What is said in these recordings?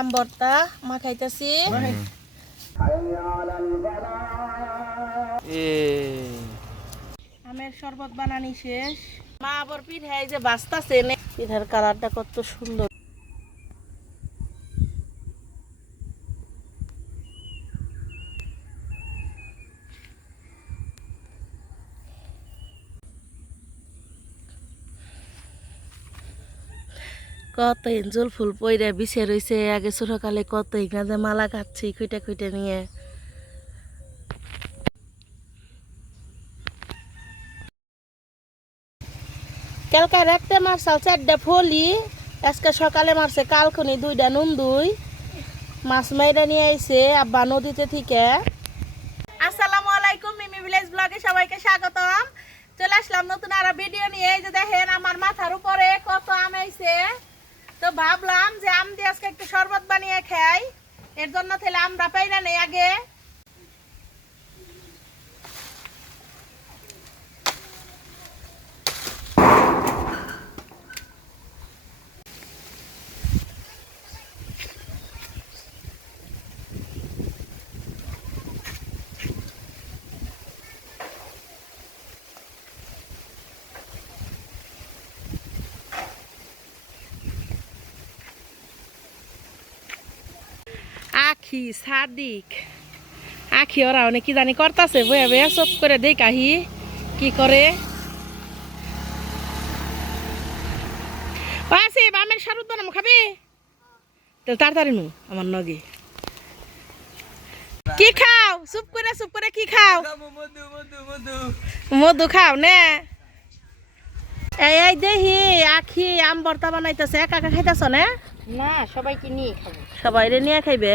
আম ভর্তা মাখাইতেছি আমের শরবত বানানি শেষ। মা আবার পিঠাই যে বাস্তাছে পিঠার কালারটা কত সুন্দর। কত এঞ্জল ফুল পইরা বিছে রইছে, আগে ছোটকালে কত ইংরাজে মালা কাটছি খুঁটে খুঁটে নিয়ে। কালকে রাখতে মারছাল চারটা ফলি, আজকে সকালে মারছে কালখনি দুইটা নুন দুই। মাছ মাইরা নিয়ে আইছে আব্বা নদীতে থেকে। আসসালামু আলাইকুম, মিমি ভিলেজ ব্লগে সবাইকে স্বাগতম। চলে আসলাম নতুন আরও ভিডিও নিয়ে। এই যে দেখেন আমার মাথার উপরে কত আম আইছে। তো ভাবলাম যে আম দিয়ে আজকে একটু শরবত বানিয়ে খাই। এর জন্য তাহলে আমরা পাইরা নেই আগে। আখি সাদিক। আখি ওরা অনেক কি জানি করতেছে বয়ে বয়ে সব করে দেই কাহি কি করে। আছে আমের শরবত বানাবো খাবি? তো তাড়াতাড়ি নু আমার নগে। কি খাও? চুপ করে চুপ করে কি খাও? মধু মধু মধু মধু খাও নে। এই দেহি আখি আম ভর্তা বানাইতেছে একা একা খাইতেছ না? না সবাইকে নিয়ে খাব। সবাই রে নিয়ে খাইবে?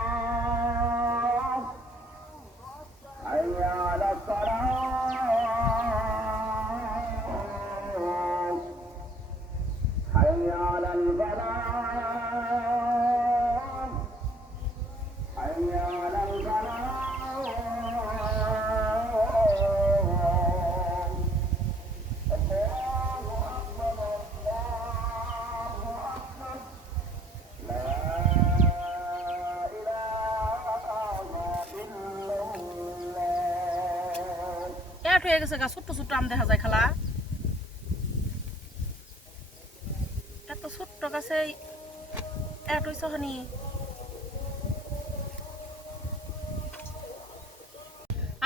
এট হয়ে গেছে গা ছোট্ট ছোট্ট আম দেখা যায় খালা। এত ছোট্ট গাছে এট হইছ হানি।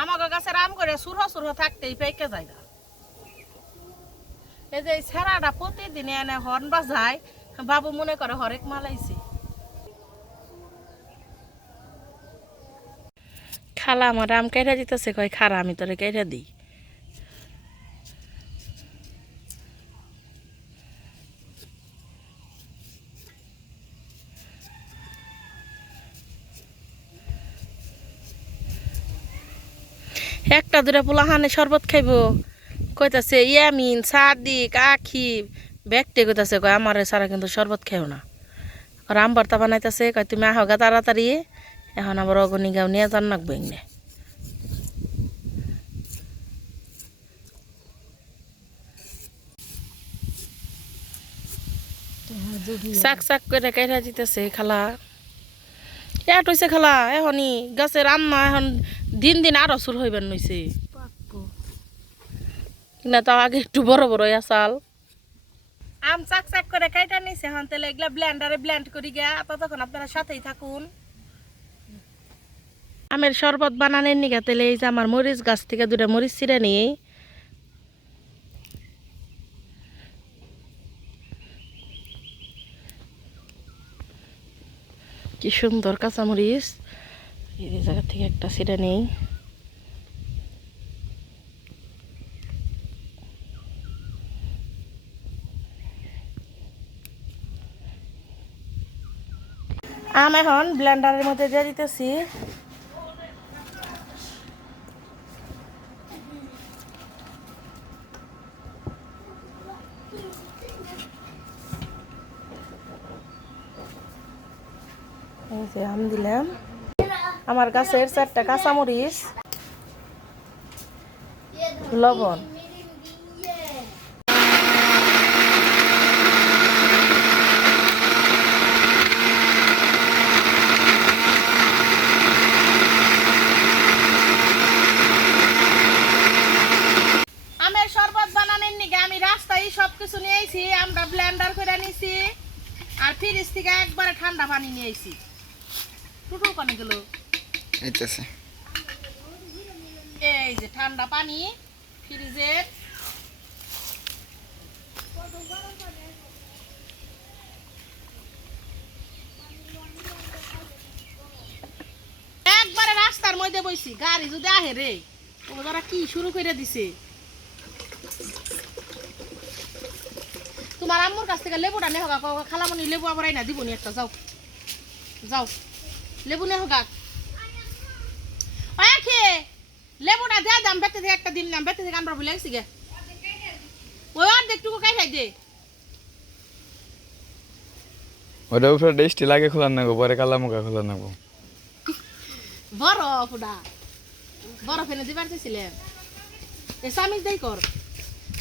আমাকে গাছের আম করে সুরহ সুরহ থাকতেই পেকে যায় গা। এই যে এই ছেঁড়াটা প্রতিদিনে এনে হর্ন বাজায়, বাবু মনে করে হরেক মালাইছে খালা আমার আম কেটে দিতেছে কয় খারা আমি তোরে কেটে দিই একটা দুটা পোলা হানে শরবত খাইব। কইতাছে, ইয়ামিন, সাদিক আখি ব্যাগটে কইতাছে, কয়, আমার সারা কিন্তু শরবত খাইও না। আর আম ভর্তা বানাইতেছে, কয়, তুমি আহগা তাড়াতাড়ি, এখন আবার অগনি গাও নিয়ে যান নাকবো এনে চাক চাক করে কেটে দিতেছে, খালা। এট হইছে খালা, এখনই। গাছের আম্মা এখন দিন দিন আরও সুর হইবার নইছে। না তাও আগে একটু বড় বড় আসাল আম চাক চাক করে কাইটা নিছে এখন তাহলে এগুলা ব্লেন্ডারে ব্লেন্ড করি গিয়া ততক্ষণ আপনারা সাথেই থাকুন। আমের শরবত বানানোর নিগা তাহলে এই যে আমার মরিচ গাছ থেকে দুটা মরিচ ছিঁড়ে নিয়ে। কি সুন্দর কাঁচামরিচ। এই জায়গা থেকে একটা ছিঁড়ে নেই। আম এখন ব্লেন্ডারের মধ্যে দিয়ে দিতেছি। এই আম দিলাম। আমার গাছের চারটা কাঁচামরিচ লবণ। এইটাছে এই যে ঠান্ডা পানি ফ্রিজের একবারে রাস্তার মধ্যে বইছি, গাড়ি যদি আহে রে ওরা কি শুরু করে দিছে? তোমার আম্মুর কাছ থেকে লেবুটা নে হোক খালামনি লেবু আবার না দিবনি একটা, যাও। যাও। লেবু নে হোক ওই খেয়ে দেয়া থেকে একটা দিন নাম থেকে আমরা বলে গেছি গে। ওই আর দেখটুকু খাই খাই দে। ওটা উপরে টেস্টি লাগে খোলার নাগো পরে কালা মুখা খোলার নাগো। বড় ফুডা বড় ফেনে দিবার চাইছিলেন এ সামিজ দেই কর।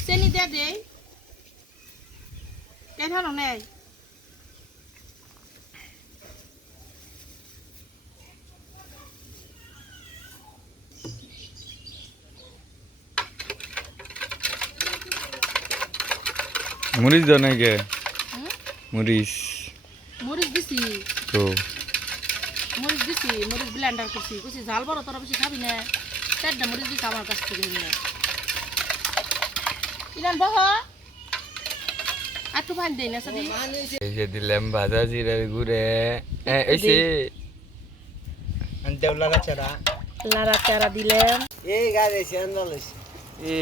চেনি দে দে কেন নেই? মরিচ দাও নাকি হুম? মরিচ মরিচ দিছি তো মরিচ দিছি মরিচ ব্লেন্ডার করছি কুছি ঝাল বড় তোরা বেশি খাবি না চারটা মরিচ দিছি আমার কাছ থেকে নিয়ে ইলান বহ আর একটু পানি দেই না সাদি এই যে দিলাম ভাজা জিরার গুড়ে এ, এই যে দেউলারা চেরা লাড়া চারা দিলাম এই গাড়ি এসে আন্দাল এসে এ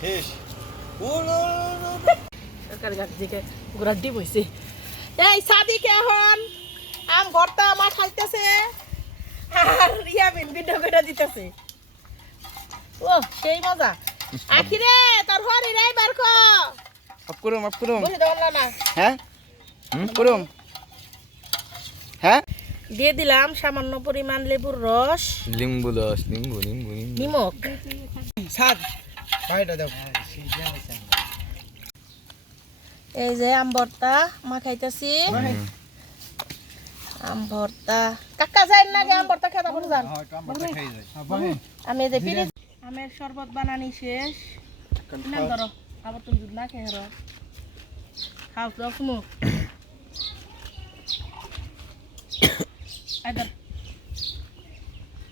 শেষ সরকারি গাছ দিকে গোড়া ডিম হয়েছে এই সাদিকে এখন আম ভর্তা আমার খাইতেছে। আর দিতেছে। ও সেই মজা। আখিরে তোর হরি রে বার করুম করুম। না হ্যাঁ? করুম। হ্যাঁ? দিয়ে দিলাম সামান্য পরিমাণ লেবুর রস। লিম্বু রস লিম্বু লিম্বু নিমক। ভাইটা দাও এই যে আম ভর্তা মা খাইতেছি। আম ভর্তা। কাকা যাই না আম ভর্তা খেতে বলে যান। আমি যে ফিরে আমের শরবত বানানি শেষ। নাম ধরো আবার তুমি দুধ না খেয়ে হেরো খাও দাও শুনো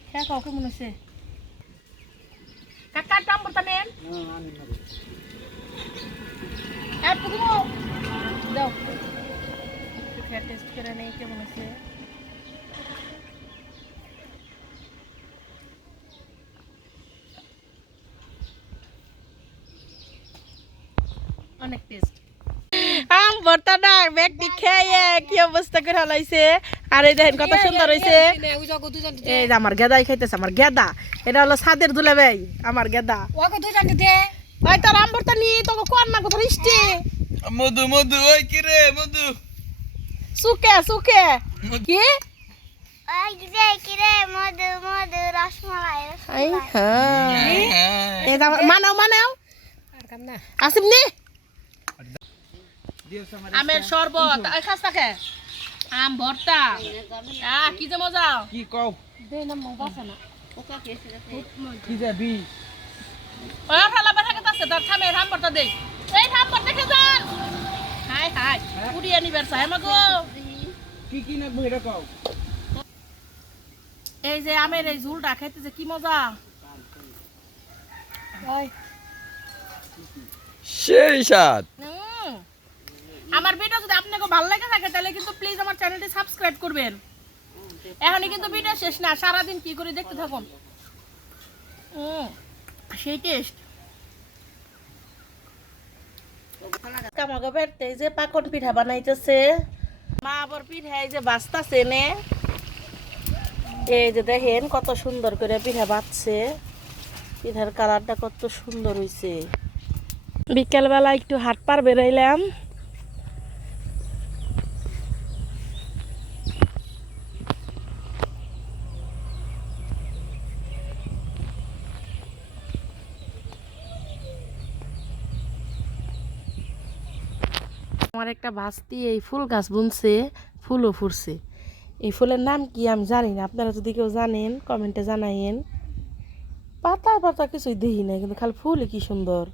খেয়ে খাও কেমন হয়েছে কাকা ভর্তা নেন। দাও একটু খেয়ে টেস্ট করে নেই কেমন আছে অনেক টেস্ট আম ভর্তাটা ব্যক্তি খেয়ে কি অবস্থা করে হালাইছে? আর এই দেখেন কত সুন্দর হয়েছে এই যে আমার গেদাই খাইতেছে আমার গেদা। এটা হলো সাদের দুলে ভাই আমার গেদা। ভাই তোর আম ভর্তা নি তোকে কোন না কোথাও ইষ্টি মধু মধু ওই কি রে মধু? সুকে সুকে কি? কিরে হ্যাঁ মানাও মানাও। আসিম নি? আমের শরবত আম ভর্তা আ কি যে মজা। কি কও? কি যাবি তার থামে দেই। এই রাম ভর্তা যান। হাই হাই উড়িয়ে নিবার চাই মাগো। কি কি না বইরা কও। এই যে আমের এই ঝুলটা খাইতেছে কি মজা। সেই স্বাদ। আমার ভিডিও যদি আপনাকে ভালো লাগে থাকে তাহলে কিন্তু প্লিজ আমার চ্যানেলটি সাবস্ক্রাইব করবেন। এখনই কিন্তু ভিডিও শেষ না সারাদিন কি করে দেখতে থাকুন। হুম, সেই টেস্ট মা পিঠায় যে বাঁচতাছে নে। এই যে দেখেন কত সুন্দর করে পিঠা বাঁচছে পিঠার কালারটা কত সুন্দর হইছে। বিকেলবেলা একটু হাট পার বেরোইলাম আমার একটা ভাস্তি এই ফুল গাছ বুনছে, ফুলও ফুটছে এই ফুলের নাম কি আমি জানি না, আপনারা যদি কেউ জানেন, কমেন্টে জানাইন পাতা পাতা কিছুই দেখি না কিন্তু খালি ফুলই কি সুন্দর।